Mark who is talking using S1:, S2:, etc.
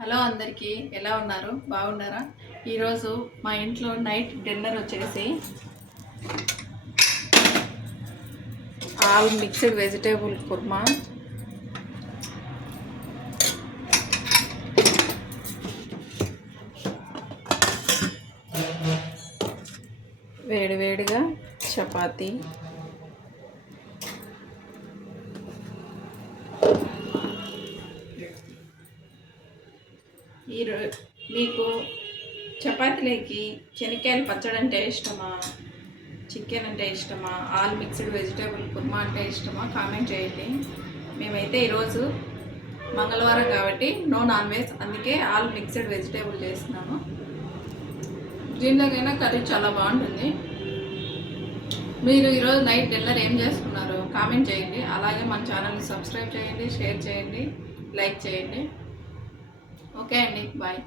S1: Hello అందరికీ ఎలా ఉన్నారు? బాగున్నారా? ఈరోజు మా ఇంట్లో నైట్ డిన్నర్ వచ్చేసి ఆల్ మిక్స్డ్ వెజిటేబుల్ కుర్మా. వేడివేడిగా చపాతీ. ఈరో మీకు చపాతీలోకి శనక్కాయలు పచ్చడి అంటే ఇష్టమా? చికెన్ అంటే ఇష్టమా? ఆల్ మిక్స్డ్ వెజిటేబుల్ కుర్మా అంటే ఇష్టమా? కామెంట్ చేయండి. మేమైతే ఈరోజు మంగళవారం కాబట్టి నో నాన్ వెజ్. అందుకే ఆల్ మిక్స్డ్ వెజిటేబుల్ చేస్తున్నాము. దీనిలోకైనా కర్రీ చాలా బాగుంటుంది. మీరు ఈరోజు నైట్ డిన్నర్ ఏం చేసుకున్నారు కామెంట్ చేయండి. అలాగే మన ఛానల్ని సబ్స్క్రైబ్ చేయండి షేర్ చేయండి లైక్ చేయండి. ఓకే అండి బాయ్